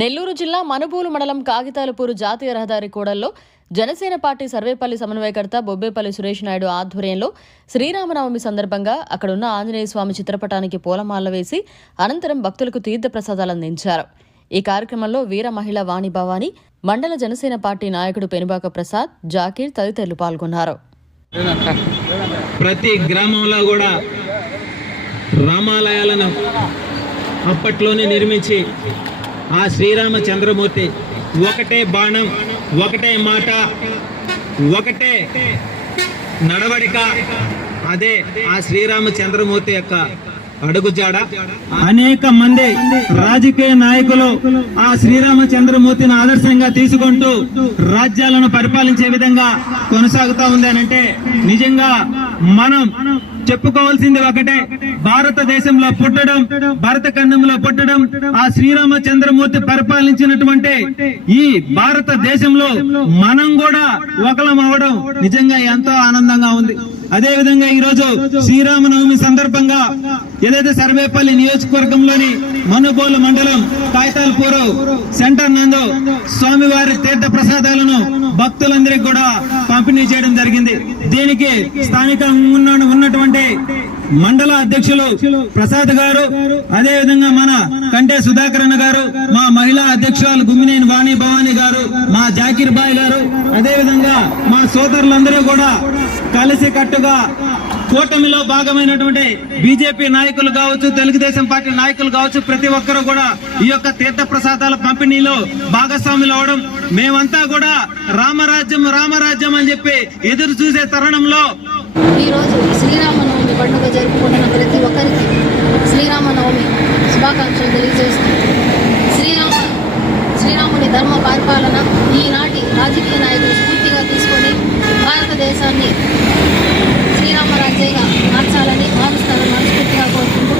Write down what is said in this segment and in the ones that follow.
నెల్లూరు జిల్లా మనుబోలు మండలం కాగితాలపూరు జాతీయ రహదారి కూడల్లో జనసేన పార్టీ సర్వేపల్లి సమన్వయకర్త బొబ్బేపల్లి సురేష్ నాయుడు ఆధ్వర్యంలో శ్రీరామనవమి సందర్భంగా అక్కడున్న ఆంజనేయ స్వామి చిత్రపటానికి పూలమాల వేసి అనంతరం భక్తులకు తీర్థప్రసాదాలు అందించారు. ఈ కార్యక్రమంలో వీర మహిళ వాణి భవాని, మండల జనసేన పార్టీ నాయకుడు పెనుబాక ప్రసాద్, జాకీర్ తదితరులు పాల్గొన్నారు. ప్రతి గ్రామంలో కూడా రామాలయాలను అప్పట్లోనే నిర్మించి ఆ శ్రీరామచంద్రమూర్తి ఒకటే బాణం, ఒకటే మాట, ఒకటే నడవడిక, అదే ఆ శ్రీరామచంద్రమూర్తి యొక్క అడుగుజాడ. అనేక మంది రాజకీయ నాయకులు ఆ శ్రీరామచంద్రమూర్తిని ఆదర్శంగా తీసుకుంటూ రాజ్యాలను పరిపాలించే విధంగా కొనసాగుతా ఉంది అనంటే నిజంగా మనం చెప్పుకోవాల్సింది ఒకటే, భారతదేశంలో పుట్టడం, భారతఖండంలో పుట్టడం, ఆ శ్రీరామచంద్రమూర్తి పరిపాలించినటువంటి ఈ భారతదేశంలో మనం కూడా ఒకలం అవడం నిజంగా ఎంతో ఆనందంగా ఉంది. అదే విధంగా ఈ రోజు శ్రీరామనవమి సందర్భంగా ఏదైతే సర్వేపల్లి నియోజకవర్గంలోని మనుబోలు మండలం కాగితాలపూరు సెంటర్ నందు స్వామివారి తీర్థ ప్రసాదాలను భక్తులందరికీ కూడా పంపిణీ చేయడం జరిగింది. దీనికి స్థానికంగా ఉన్నటువంటి మండల అధ్యక్షులు ప్రసాద్ గారు, అదే విధంగా మన కంటే సుధాకరణ గారు, మా మహిళా అధ్యక్షురాలు గుమ్మినేని వాణి భవాని గారు, మా జాకీర్ బాయ్ గారు, అదే విధంగా మా సోదరులందరూ కూడా కలిసి కట్టుగా కూటమిలో భాగమైనటువంటి బీజేపీ నాయకులు కావచ్చు, తెలుగుదేశం పార్టీ నాయకులు కావచ్చు, ప్రతి ఒక్కరూ కూడా ఈ యొక్క తీర్థ ప్రసాదాల పంపిణీలో భాగస్వాములు అవడం, మేమంతా కూడా రామరాజ్యం రామరాజ్యం అని చెప్పి ఎదురు చూసే తరుణంలో ఈ రోజు శ్రీరామనవమి పండుగ జరుపుకుంటున్న ప్రతి ఒక్కరికి శ్రీరామనవమి శుభాకాంక్షలు తెలియజేస్తుంది. శ్రీరాముని ధర్మ పరిపాలన ఈనాటి రాజకీయ నాయకులు స్ఫూర్తిగా తీసుకొని భారతదేశాన్ని శ్రీరామరాజ్యంగా మారుస్తారని మనస్ఫూర్తిగా కోరుకుంటూ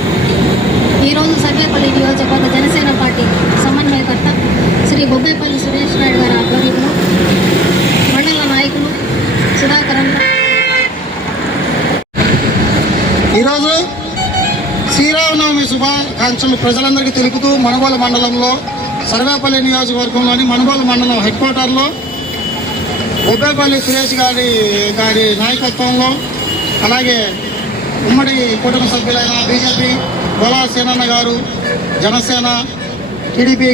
ఈరోజు సర్వేపల్లి నియోజకవర్గ జనసేన పార్టీ సమన్వయకర్త శ్రీ బొబ్బేపల్లి సురేష్ నాయుడు గారి ఆధ్వర్యంలో మండల నాయకులు సుధాకరణ ఈరోజు శ్రీరామనవమి శుభాకాంక్షలు ప్రజలందరికీ తెలుపుతూ మనుబోలు మండలంలో సర్వేపల్లి నియోజకవర్గంలోని మనుబోలు మండలం హెడ్ క్వార్టర్లో బొబ్బేపల్లి సురేష్ గారి నాయకత్వంలో, అలాగే ఉమ్మడి కుటుంబ సభ్యులైన బీజేపీ బోలా సేనన్న గారు, జనసేన, టీడీపీ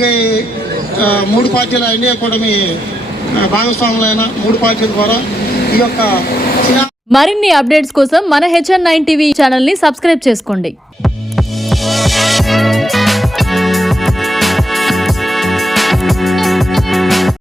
3 పార్టీల ఎన్డీఏ కూటమి భాగస్వాములైన 3 పార్టీల ద్వారా ఈ యొక్క మరిన్ని అప్డేట్స్ కోసం మన HN9 టీవీ ఛానల్ ని సబ్స్క్రైబ్ చేసుకోండి.